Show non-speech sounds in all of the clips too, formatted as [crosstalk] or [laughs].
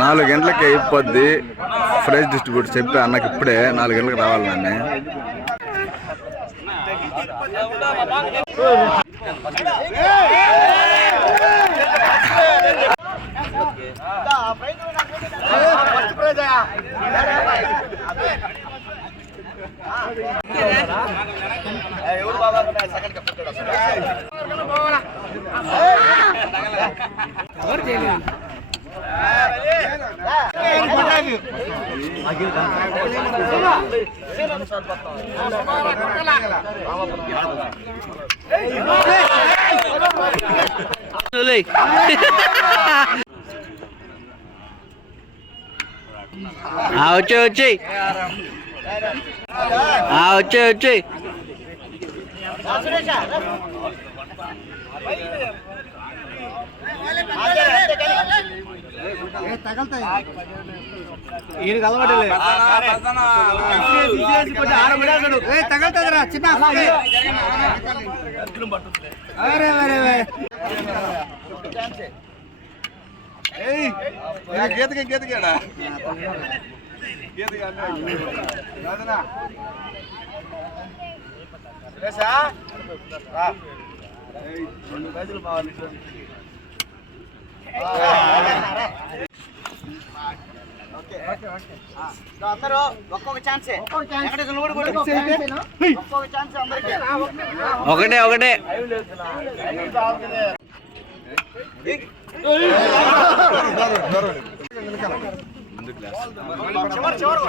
నాలుగు గంటలకి అయిపోద్ది. ఫ్రెష్ డిస్ట్రిబ్యూట్ చెప్పి అన్నకి ఇప్పుడే నాలుగు గంటలకు రావాలి నన్ను. వచ్చే వచ్చే. వచ్చే వచ్చే. ఈయనకి అలవాటు తగలుతుందిరా చిన్న అరే అరే గీతకి గీతకేడా గీతకి రాదనా అందరూ ఒక్కొక్క ఛాన్సే. ఒక్కొక్క ఛాన్స్ అందరికీ ఒకటే ఒకటే చివరి చివరి.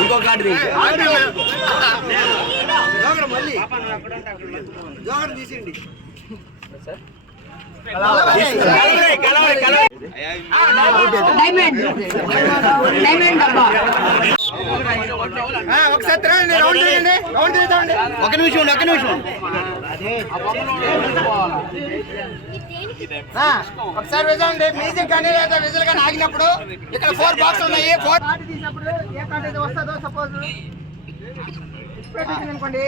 ఇంకో కార్డు తీసేయండి. ఒకసారి తిరగండి రౌండ్ తిరగండి రౌండ్ తిరుగుతామండి ఒక నిమిషం ఒక నిమిషం ఒకసారి మ్యూజిక్ కానీ లేదా విజిల్ కానీ ఆగినప్పుడు ఇక్కడ ఫోర్ బాక్స్ ఉన్నాయి. ఫోర్ తీసినప్పుడు ఏ వస్తుందో సపోజ్. అనుకోండి.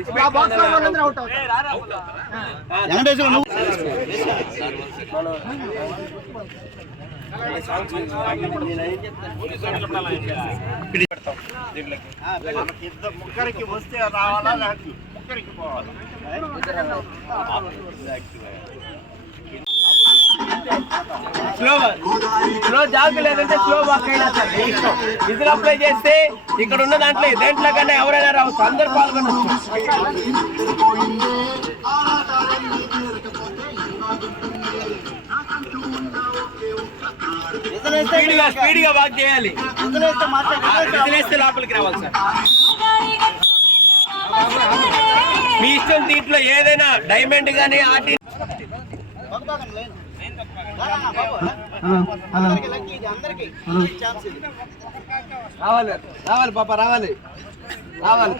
ఇప్పుడు ఆ బాక్స్లో వాళ్ళందరూ అవుట్ అవుతారు ముగ్గురికి వస్తే రావాలా లేకపోతే ముగ్గురికి పోవాలా? స్లో స్లో జాబ్ లేదంటే స్లో వాక్ అయినా సరే. విజిల్ అప్లై చేస్తే ఇక్కడ ఉన్న దాంట్లో దేంట్లో కన్నా ఎవరైనా రావచ్చు. అందరు పాల్గొనవచ్చు స్పీడ్గా స్పీడ్గా వాక్ చేయాలి. వదిలేస్తే లోపలికి రావాలి సార్. మీ ఇష్టం దీంట్లో ఏదైనా డైమండ్ కానీ ఆర్టీ రావాలి రావాలి పాప రావాలి రావాలి.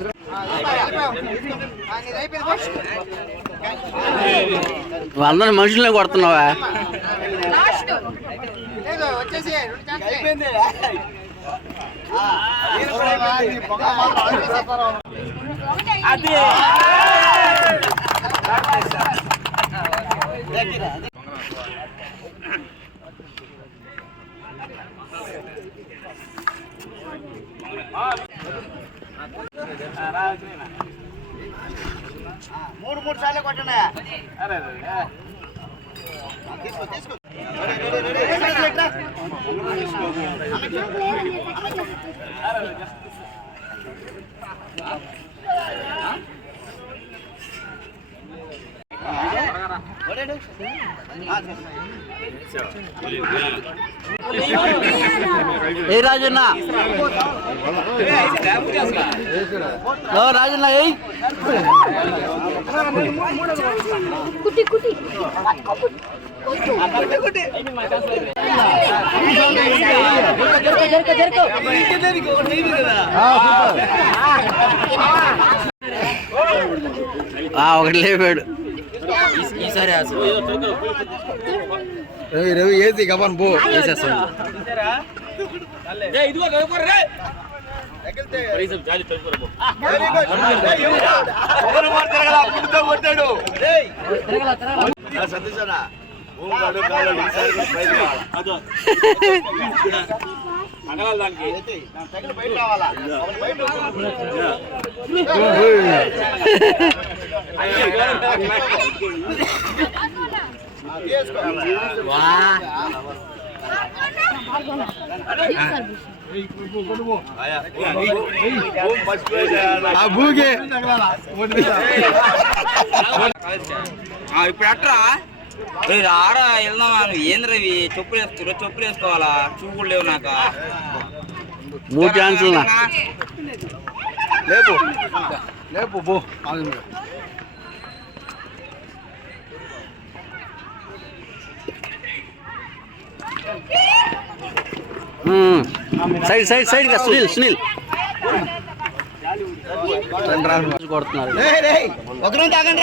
వాళ్ళని మనుషులనే కొడుతున్నావా. అది మూడు మూడు సార్లు కొట్టండి తీసుకో తీసుకో ఏ రాజన్న ఓ రాజన్న ఏయ్ కుట్టి కుట్టి జరుకో జరుకో ఆ ఒకటి లేపాడు రవి రవి ఏసి కమన్ పో. వేసేస్తాను. ఊరు [laughs] కాళ్ళు ఈసారి కూడా ప్రైజ్ కావాలా తగిలి బయట రావాలా? ఒకటి బయట ఆ భూగే ఇప్పుడు అట్రా. రారా వెళ్దామా? నువ్వు ఏంద్రా ఇవి? చెప్పులు వేస్తున్నారు చెప్పులు వేసుకోవాలా? చూపులు లేవు నాకు. మూడు ఛాన్సులు లేపు. లేపు పో. సైడ్ సైడ్ సైడ్గా సునీల్ సునీల్. కొడుతున్నారు. తాగండి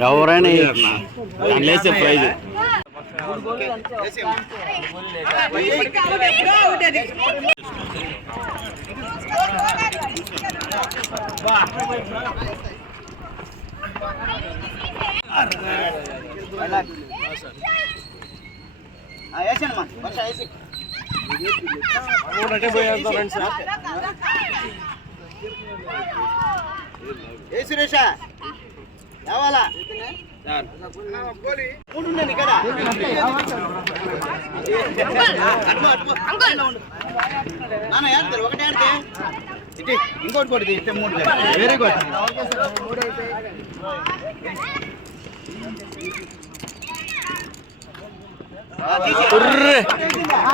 ఎవరైనా వేయచ్చు ప్రైజ్. వేసానమ్మా వర్ష వేసి ఏ సురేష రావాలా మూడు ఉన్నాయి కదా నాన్న ఒకటే ఆడితే ఇటు ఇంకోటి కొడుతుంది ఇట్టే మూడు very good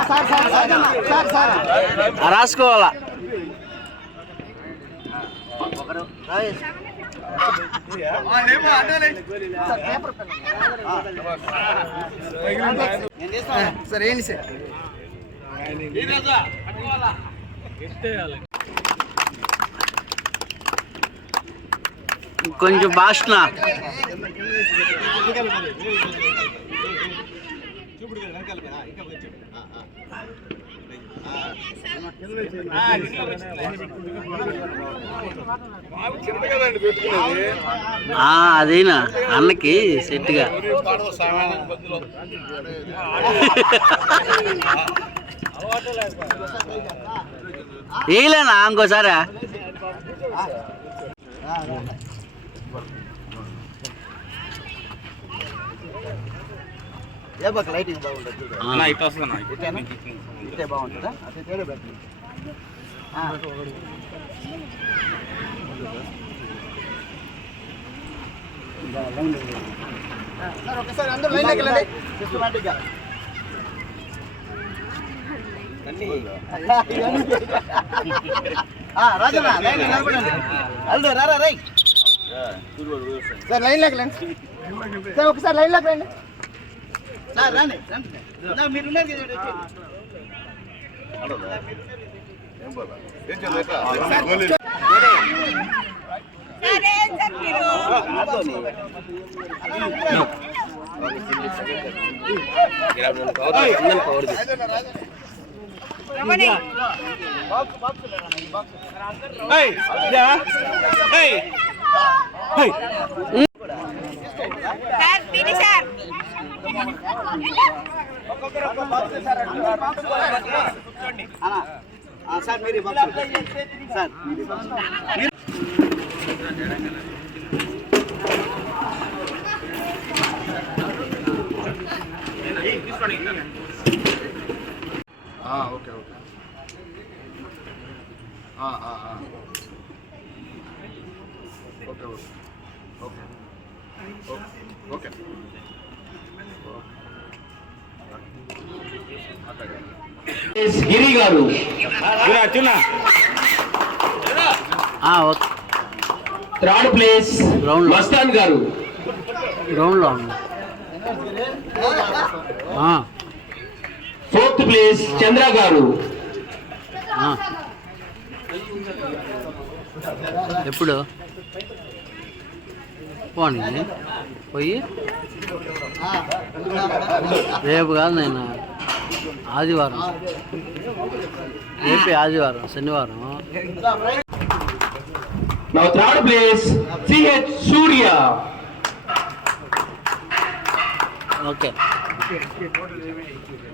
sir sir sir sir sir రాసుకోవాలా sir ఏంటి సార్ కొంచెం భాషణ ఆ, అదేనా? అన్నకి సెట్గా. వేయలేనా ఇంకోసారా? ఏ పక్క లైటింగ్ బాగుంటుంది చూడు. ఇటు వస్తున్నా ఇటేనా? ఇటే బాగుంటుందా? అదే తేడే పెట్టండి. ఆ. సార్ ఒకసారి అందరూ లైన్లోకి వెళ్ళండి సిస్టమాటిక్గా రాజన్న లైన్ నిలబడండి. అల్లు రారా రై సార్ లైన్లోకి రండి సార్ ఒకసారి లైన్లోకి రండి సార్ రండి రండి నా మీరు ఉన్నారు కదా ఇక్కడ వచ్చి. ఏం చేయాలి ఆ, సార్ మీరు ఈ బాక్స్ సార్ మీరు ఈ box. Okay okay okay Giri గారు. ఆ, ఓకే. థర్డ్ ప్లేస్లో. మస్తాన్ గారు. గ్రౌండ్లో ఉంది. ఆ, ఫోర్త్ ప్లేస్ చంద్ర గారు. ఆ. ఎప్పుడు? పోనీ. పోయి. రేపు కాదు నేను ఆదివారం. రేపే ఆదివారం శనివారం. Now third place CH Surya okay.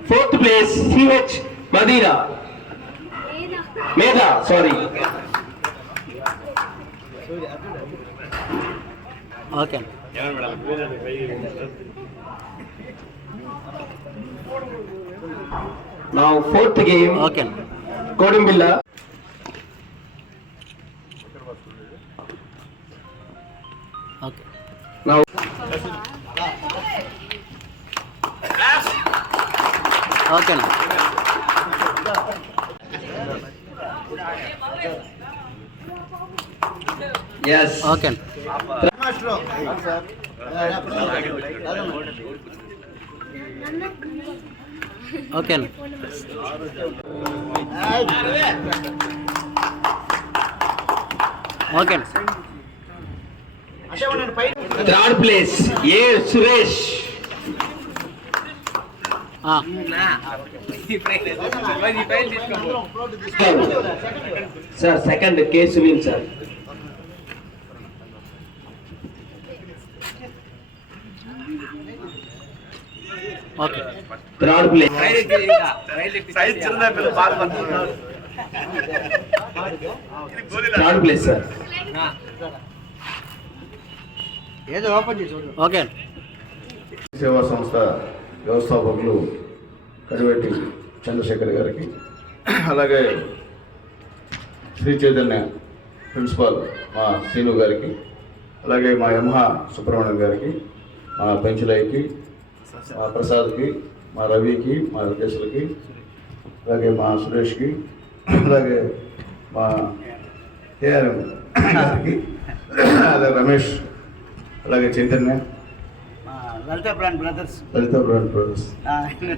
Fourth place CH Madina Medha sorry okay. Now fourth game okay కోడింబిల్ల okay now ఓకేనా ఎస్ ఓకే ఓకేనా? ఓకేనా? Third place A Suresh sir second K Sunil sir okay. ఏదో open చేసి okay. సేవా సంస్థ వ్యవస్థాపకులు కడివెట్టి చంద్రశేఖర్ గారికి అలాగే శ్రీ చైతన్య ప్రిన్సిపాల్ మా శ్రీను గారికి అలాగే మా యమహా సుబ్రహ్మణ్యం గారికి మా పెంచులయ్యకి మా ప్రసాద్కి మా రవికి మా వెంకటేశ్వరకి అలాగే మా సురేష్కి అలాగే మా ఏఆర్ఎం గారికి అలాగే రమేష్ అలాగే Chaitanya Lalitha brand brothers. Lalitha brand brothers.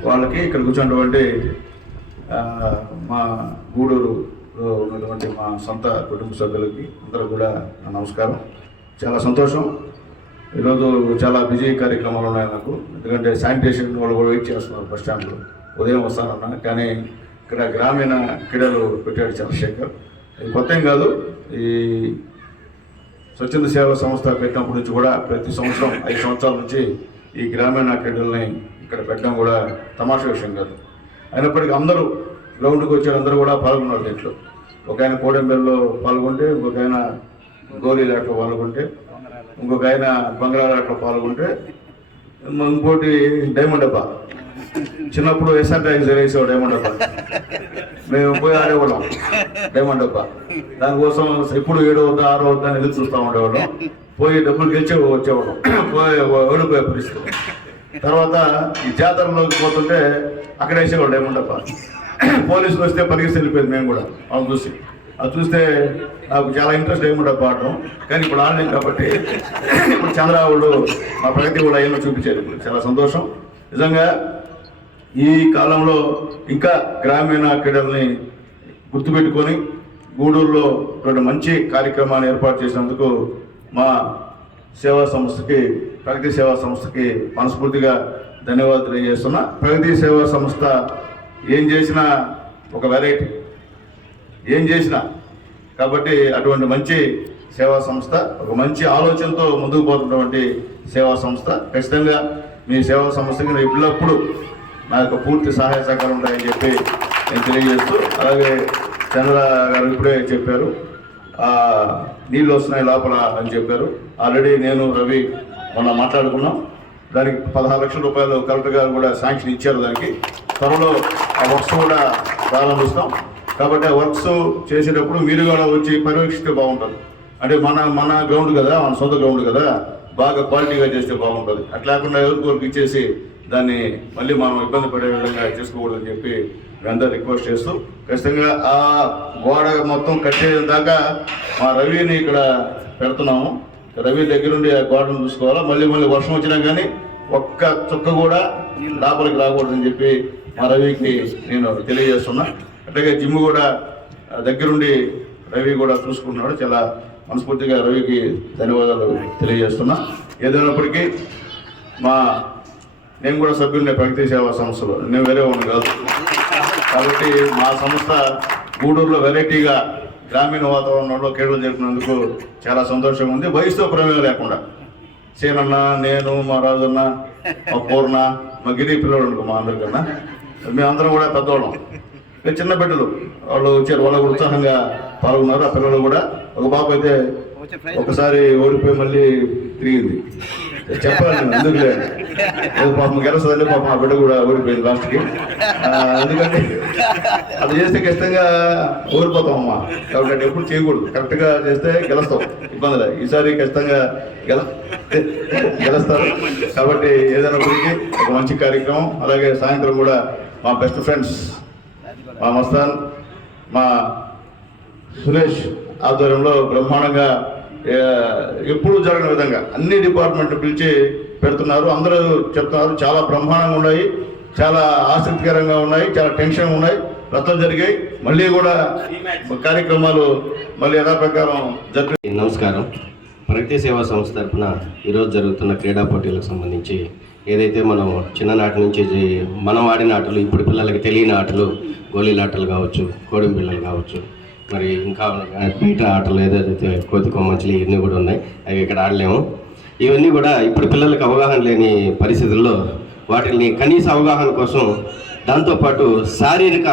వాళ్ళకి ఇక్కడ కూర్చున్నటువంటి మా గూడూరులో ఉన్నటువంటి మా సొంత కుటుంబ సభ్యులకి అందరూ కూడా నమస్కారం. చాలా సంతోషం. ఈరోజు చాలా బిజీ కార్యక్రమాలు ఉన్నాయి నాకు. ఎందుకంటే శానిటేషన్ వాళ్ళు కూడా వెయిట్ చేస్తున్నారు బస్ స్టాండ్లో. ఉదయం వస్తానన్నా కానీ ఇక్కడ గ్రామీణ క్రీడలు పెట్టాడు చంద్రశేఖర్. ఇది కొత్త ఏం కాదు ఈ స్వచ్ఛంద సేవా సంస్థ పెట్టినప్పటి నుంచి కూడా ప్రతి సంవత్సరం ఐదు సంవత్సరాల నుంచి ఈ గ్రామీణ క్రీడల్ని ఇక్కడ పెట్టడం కూడా తమాషా విషయం కాదు. అయినప్పటికీ అందరూ గ్రౌండ్కి వచ్చే అందరూ కూడా పాల్గొన్నారు దీంట్లో. ఒక ఆయన కోడెంబెల్లో పాల్గొంటే ఒక ఆయన గోళీలాట్లో పాల్గొంటే ఇంకొక ఆయన బంగాళాట్లో పాల్గొంటే ఇంకోటి డైమండ్ అబ్బా చిన్నప్పుడు ఎస్ఆర్ ట్యాక్స్ వేసేవాడు డైమండ్ అబ్బా మేము పోయి ఆడేవాళ్ళం డైమండ్ అబ్బా దానికోసం ఎప్పుడు ఏడో వద్దా ఆరో వద్దా అని ఎదురు చూస్తూ ఉండేవాళ్ళం. పోయి డబ్బులు గెలిచే వచ్చేవాళ్ళం. పోయి ఓడిపోయే పరిస్థితి. తర్వాత ఈ జాతరలోకి పోతుంటే అక్కడ వేసేవాళ్ళు డైమండ్ అబ్బా పోలీసులు వస్తే పరిగెత్తి వెళ్ళిపోయింది మేము కూడా అవును చూసి. అది చూస్తే నాకు చాలా ఇంట్రెస్ట్ ఏమి కూడా పాడడం కానీ ఇప్పుడు ఆడలేం కాబట్టి ఇప్పుడు చంద్రబాబుడు మా ప్రగతి కూడా అయ్యలో చూపించారు ఇప్పుడు. చాలా సంతోషం. నిజంగా ఈ కాలంలో ఇంకా గ్రామీణ క్రీడల్ని గుర్తుపెట్టుకొని గూడూరులో మంచి కార్యక్రమాన్ని ఏర్పాటు చేసినందుకు మా సేవా సంస్థకి ప్రగతి సేవా సంస్థకి మనస్ఫూర్తిగా ధన్యవాదాలు తెలియజేస్తున్నా. ప్రగతి సేవా సంస్థ ఏం చేసినా ఒక వెరైటీ. ఏం చేసినా. కాబట్టి అటువంటి మంచి సేవా సంస్థ ఒక మంచి ఆలోచనతో ముందుకు పోతున్నటువంటి సేవా సంస్థ ఖచ్చితంగా మీ సేవా సంస్థకి ఎప్పుడప్పుడు నా యొక్క పూర్తి సహాయ సహకారం ఉంటాయని చెప్పి నేను తెలియజేస్తూ అలాగే చంద్ర గారు ఇప్పుడే చెప్పారు నీళ్ళు వస్తున్నాయి లోపల అని చెప్పారు. ఆల్రెడీ నేను రవి మొన్న మాట్లాడుకున్నాం. దానికి పదహారు లక్షల రూపాయలు కలెక్టర్ గారు కూడా శాంక్షన్ ఇచ్చారు దానికి. త్వరలో ఆ వర్క్స్ కూడా ప్రారంభిస్తాం. కాబట్టి ఆ వర్క్స్ చేసేటప్పుడు మీరు కూడా వచ్చి పర్యవేక్షిస్తే బాగుంటుంది. అంటే మన మన గ్రౌండ్ కదా మన సొంత గ్రౌండ్ కదా బాగా క్వాలిటీగా చేస్తే బాగుంటుంది. అట్లా లేకుండా ఎవరికి వరకు ఇచ్చేసి దాన్ని మళ్ళీ మనం ఇబ్బంది పడే విధంగా చేసుకోకూడదని చెప్పి అందరూ రిక్వెస్ట్ చేస్తూ ఖచ్చితంగా ఆ గోడ మొత్తం కట్టేదాకా మా రవిని ఇక్కడ పెడుతున్నాము. రవి దగ్గరుండి ఆ గోడను చూసుకోవాలా మళ్ళీ మళ్ళీ వర్షం వచ్చినా కానీ ఒక్క చుక్క కూడా లోపలికి రాకూడదని చెప్పి మా రవికి నేను తెలియజేస్తున్నా. అట్లాగే జిమ్ కూడా దగ్గరుండి రవి కూడా చూసుకుంటున్నాడు. చాలా మనస్ఫూర్తిగా రవికి ధన్యవాదాలు తెలియజేస్తున్నా. ఏదైనప్పటికీ మా నేను కూడా సభ్యుడిని ప్రగతి సేవా సంస్థలో. నేను వేరే వాడిని కాదు. కాబట్టి మా సంస్థ గూడూరులో వెరైటీగా గ్రామీణ వాతావరణంలో క్రీడలు జరిపినందుకు చాలా సంతోషంగా ఉంది. వయసుతో ప్రమేయం లేకుండా. సీనన్న నేను మా రాజన్న మా పూర్ణ మా గిరి పిల్లలు మా అందరికన్నా. మేమందరం కూడా పెద్దవాళ్ళం. చిన్న బిడ్డలు వాళ్ళు వచ్చారు వాళ్ళు కూడా ఉత్సాహంగా పాల్గొన్నారు. ఆ పిల్లలు కూడా ఒక బాబు అయితే ఒకసారి ఓడిపోయి మళ్ళీ తిరిగింది. చెప్పాలి ఎందుకు లేదు. ఏదో పాపం గెలుస్తుందని పాపం ఆ బిడ్డ కూడా ఓడిపోయింది లాస్ట్కి. ఆ, ఎందుకంటే అది చేస్తే ఖచ్చితంగా ఓడిపోతాం అమ్మా కాబట్టి ఎప్పుడు చేయకూడదు. కరెక్ట్గా చేస్తే గెలుస్తాం. ఇబ్బంది లేదు. ఈసారి ఖచ్చితంగా గెల గెలుస్తారు. కాబట్టి ఏదైనా గురించి ఒక మంచి కార్యక్రమం అలాగే సాయంత్రం కూడా మా బెస్ట్ ఫ్రెండ్స్ మా మస్తాన్ మా సురేష్ ఆధ్వర్యంలో బ్రహ్మాండంగా ఎప్పుడు ఎప్పుడూ జరగని విధంగా అన్ని డిపార్ట్మెంట్లు పిలిచి పెడుతున్నారు. అందరూ చెప్తున్నారు చాలా బ్రహ్మాండంగా ఉన్నాయి చాలా ఆసక్తికరంగా ఉన్నాయి చాలా టెన్షన్ ఉన్నాయి రద్దు జరిగాయి. మళ్ళీ కూడా కార్యక్రమాలు మళ్ళీ యథాప్రకారం జరిపి నమస్కారం. ప్రగతి సేవా సంస్థ తరఫున ఈరోజు జరుగుతున్న క్రీడా పోటీలకు సంబంధించి ఏదైతే మనం చిన్ననాటి నుంచి మనం ఆడిన ఆటలు ఇప్పుడు పిల్లలకి తెలియని ఆటలు గోళీల ఆటలు కావచ్చు కోడిం పిల్లలు కావచ్చు మరి ఇంకా పీట ఆటలు ఏదైతే కోతి కొమ్మచ్చులు ఇవన్నీ కూడా ఉన్నాయి. అవి ఇక్కడ ఆడలేము. ఇవన్నీ కూడా ఇప్పుడు పిల్లలకు అవగాహన లేని పరిస్థితుల్లో వాటిని కనీస అవగాహన కోసం దాంతోపాటు శారీరక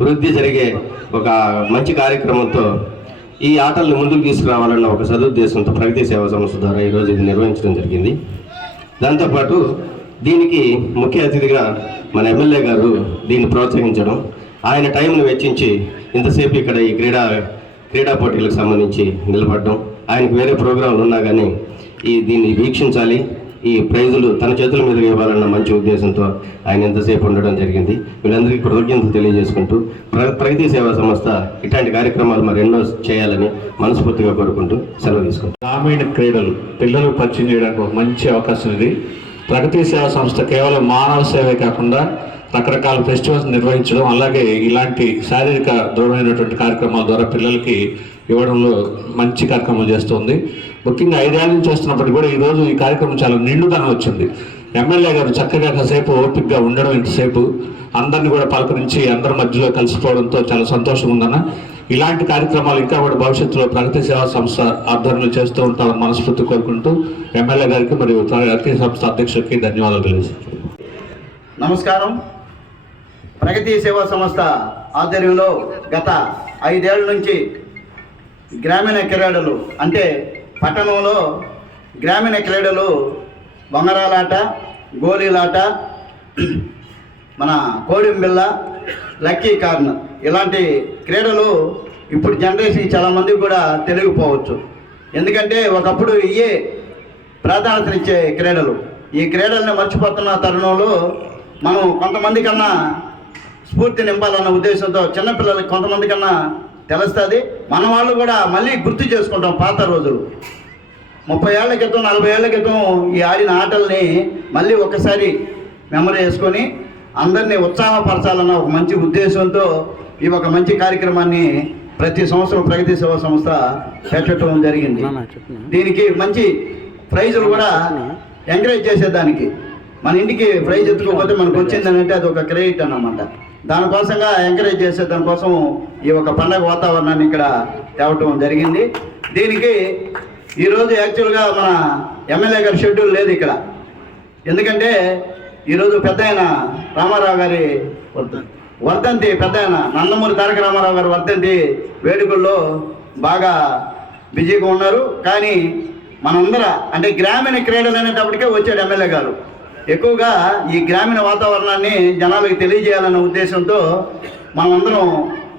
వృద్ధి జరిగే ఒక మంచి కార్యక్రమంతో ఈ ఆటలను ముందుకు తీసుకురావాలన్న ఒక సదుద్దేశంతో ప్రగతి సేవా సంస్థ ద్వారా ఈరోజు ఇది నిర్వహించడం జరిగింది. దాంతోపాటు దీనికి ముఖ్య అతిథిగా మన ఎమ్మెల్యే గారు దీన్ని ప్రోత్సహించడం ఆయన టైంను వెచ్చించి ఇంతసేపు ఇక్కడ ఈ క్రీడా క్రీడా పోటీలకు సంబంధించి నిలబడడం ఆయనకు వేరే ప్రోగ్రాంలు ఉన్నా కానీ ఈ దీన్ని వీక్షించాలి. ఈ ప్రైజులు తన చేతుల మీదుగా ఇవ్వాలన్న మంచి ఉద్దేశంతో ఆయన ఎంతసేపు ఉండడం జరిగింది. వీళ్ళందరికీ కృతజ్ఞతలు తెలియజేసుకుంటూ ప్ర ప్రగతి సేవా సంస్థ ఇట్లాంటి కార్యక్రమాలు మరెన్నో చేయాలని మనస్ఫూర్తిగా కోరుకుంటూ సెలవు తీసుకుంటాం గ్రామీణ క్రీడలు పిల్లలు పరిచయం చేయడానికి ఒక మంచి అవకాశం ఇది. ప్రగతి సేవా సంస్థ కేవలం మానవ సేవే కాకుండా రకరకాల ఫెస్టివల్స్ నిర్వహించడం అలాగే ఇలాంటి శారీరక దృఢమైనటువంటి కార్యక్రమాల ద్వారా పిల్లలకి ఇవ్వడంలో మంచి కార్యక్రమం చేస్తుంది. ముఖ్యంగా ఐదేళ్ళ నుంచి చేస్తున్నప్పటికీ కూడా ఈరోజు ఈ కార్యక్రమం చాలా నిండుదనం వచ్చింది. ఎమ్మెల్యే గారు చక్కగా కాసేపు ఓపికగా ఉండడం ఇంతసేపు అందరిని కూడా పలకరించి అందరి మధ్యలో కలిసిపోవడంతో చాలా సంతోషంగా ఉందన్న. ఇలాంటి కార్యక్రమాలు ఇంకా కూడా భవిష్యత్తులో ప్రగతి సేవా సంస్థ ఆధ్వర్యంలో చేస్తూ ఉంటామని మనస్ఫూర్తి కోరుకుంటూ ఎమ్మెల్యే గారికి మరియు ప్రగతి సంస్థ అధ్యక్షుడికి ధన్యవాదాలు తెలియజేస్తాను నమస్కారం. ప్రగతి సేవా సంస్థ ఆధ్వర్యంలో గత ఐదేళ్ళ నుంచి గ్రామీణ క్రీడలు అంటే పట్టణంలో గ్రామీణ క్రీడలు బొంగరాలాట గోళీలాట మన కోడింబిల్ల లక్కీ కార్న్ ఇలాంటి క్రీడలు ఇప్పుడు జనరేషన్ చాలామందికి కూడా తెలియకపోవచ్చు ఎందుకంటే ఒకప్పుడు ఇయే ప్రాధాన్యతనిచ్చే క్రీడలు. ఈ క్రీడల్ని మర్చిపోతున్న తరుణంలో మనం కొంతమంది కన్నా స్ఫూర్తి నింపాలన్న ఉద్దేశంతో చిన్నపిల్లలకి కొంతమంది కన్నా తెలుస్తుంది. మన వాళ్ళు కూడా మళ్ళీ గుర్తు చేసుకుంటాం పాత రోజులు. ముప్పై ఏళ్ళ క్రితం నలభై ఏళ్ళ క్రితం ఈ ఆడిన ఆటల్ని మళ్ళీ ఒకసారి మెమరీ చేసుకొని అందరినీ ఉత్సాహపరచాలన్న ఒక మంచి ఉద్దేశంతో ఈ ఒక మంచి కార్యక్రమాన్ని ప్రతి సంవత్సరం ప్రగతి సేవా సంస్థ పెట్టడం జరిగింది. దీనికి మంచి ప్రైజులు కూడా ఎంకరేజ్ చేసేదానికి. మన ఇంటికి ప్రైజ్ ఎత్తుకోకపోతే మనకు వచ్చిందని అంటే అది ఒక క్రెడిట్ అన్నమాట. దానికోసంగా ఎంకరేజ్ చేసే దానికోసం ఈ ఒక పండగ వాతావరణాన్ని ఇక్కడ తేవటం జరిగింది. దీనికి ఈరోజు యాక్చువల్గా మన ఎమ్మెల్యే గారి షెడ్యూల్ లేదు ఇక్కడ. ఎందుకంటే ఈరోజు పెద్ద ఆయన రామారావు గారి వర్ధ- వర్ధంతి పెద్ద ఆయన నందమూరి తారక రామారావు గారి వర్ధంతి వేడుకల్లో బాగా బిజీగా ఉన్నారు. కానీ మనందర అంటే గ్రామీణ క్రీడలు అనేటప్పటికే వచ్చాడు ఎమ్మెల్యే గారు. ఎక్కువగా ఈ గ్రామీణ వాతావరణాన్ని జనాలకు తెలియజేయాలన్న ఉద్దేశంతో మనమందరం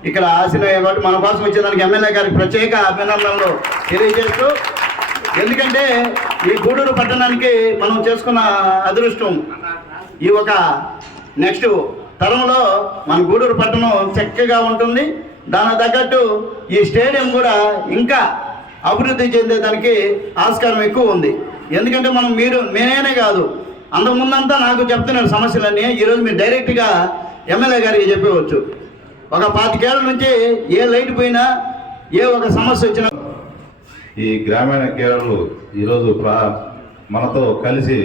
ఇక్కడ ఆశీర్వాదం కాబట్టి మన కోసం వచ్చేదానికి ఎమ్మెల్యే గారికి ప్రత్యేక అభినందనలు తెలియజేస్తూ ఎందుకంటే ఈ గూడూరు పట్టణానికి మనం చేసుకున్న అదృష్టం ఈ ఒక నెక్స్ట్ తరంలో మన గూడూరు పట్టణం చక్కగా ఉంటుంది. దానికి తగ్గట్టు ఈ స్టేడియం కూడా ఇంకా అభివృద్ధి చెందేదానికి ఆస్కారం ఎక్కువ ఉంది. ఎందుకంటే మనం మీరు నేనే కాదు అంతకుముందంతా నాకు చెప్తున్నారు సమస్యలన్నీ ఈరోజు మీరు డైరెక్ట్గా ఎమ్మెల్యే గారికి చెప్పవచ్చు. ఒక పాతికేళ్ళ నుంచి ఏ లైట్ పోయినా ఏ ఒక సమస్య వచ్చినా ఈ గ్రామీణ క్రీడలు ఈరోజు ప్రా మనతో కలిసి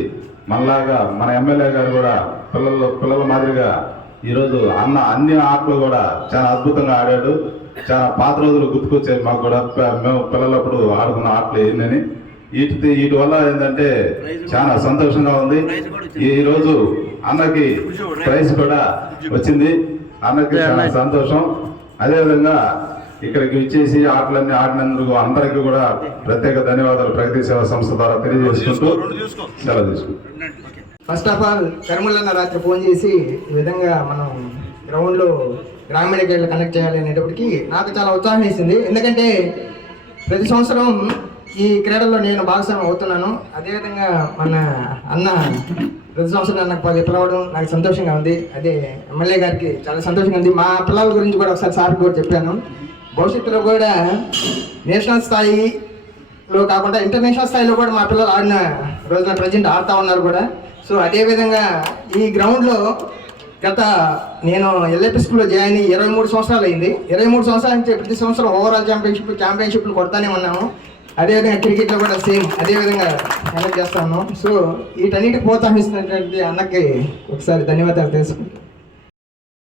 మనలాగా మన ఎమ్మెల్యే గారు కూడా పిల్లలు పిల్లల మాదిరిగా ఈరోజు అన్న అన్ని ఆటలు కూడా చాలా అద్భుతంగా ఆడాడు. చాలా పాత రోజులు గుర్తుకొచ్చాయి మాకు కూడా. మేము పిల్లలప్పుడు ఆడుకున్న ఆటలు ఏంటని వీటి వీటి వల్ల ఏంటంటే చాలా సంతోషంగా ఉంది. ఈ రోజు అన్నకి ప్రైజ్ కూడా వచ్చింది. అన్నకి చాలా సంతోషం. అదేవిధంగా ఇక్కడికి వచ్చేసి ఆటలన్నీ ఆడినందుకు అందరికీ కూడా ప్రత్యేక ధన్యవాదాలు ప్రగతి సేవా సంస్థ ద్వారా తెలియజేసుకుంటూ సెలవు తీసుకుంటాం ఫస్ట్ ఆఫ్ ఆల్ కర్మలన్న రాత్రి ఫోన్ చేసి ఈ విధంగా మనం గ్రౌండ్లో గ్రామీణ కండక్ట్ చేయాలి అనేటప్పటికి నాకు చాలా ఉత్సాహం వేసింది. ఎందుకంటే ప్రతి సంవత్సరం ఈ క్రీడల్లో నేను భాగస్వామ్యం అవుతున్నాను. అదేవిధంగా మన అన్న ప్రతి సంవత్సరం నాకు పది పిలవడం నాకు సంతోషంగా ఉంది. అదే ఎమ్మెల్యే గారికి చాలా సంతోషంగా ఉంది. మా పిల్లల గురించి కూడా ఒకసారి సార్ కూడా చెప్పాను. భవిష్యత్తులో కూడా నేషనల్ స్థాయిలో కాకుండా ఇంటర్నేషనల్ స్థాయిలో కూడా మా పిల్లలు ఆడిన రోజున ప్రజెంట్ ఆడుతూ ఉన్నారు కూడా. సో అదేవిధంగా ఈ గ్రౌండ్లో గత నేను ఎల్ఏపీ స్కూల్లో జాయిన్ అయ్యి ఇరవై మూడు సంవత్సరాలు అయింది. ఇరవై మూడు సంవత్సరాల నుంచి ప్రతి సంవత్సరం ఓవరాల్ ఛాంపియన్షిప్ ఛాంపియన్షిప్లు కొడతానే ఉన్నాము. అదేవిధంగా క్రికెట్లో కూడా సేమ్ అదేవిధంగా కనెక్ట్ చేస్తాను సో వీటన్నిటి ప్రోత్సహిస్తున్నటువంటి అన్నకి ఒకసారి ధన్యవాదాలు తెలుసుకుంటాను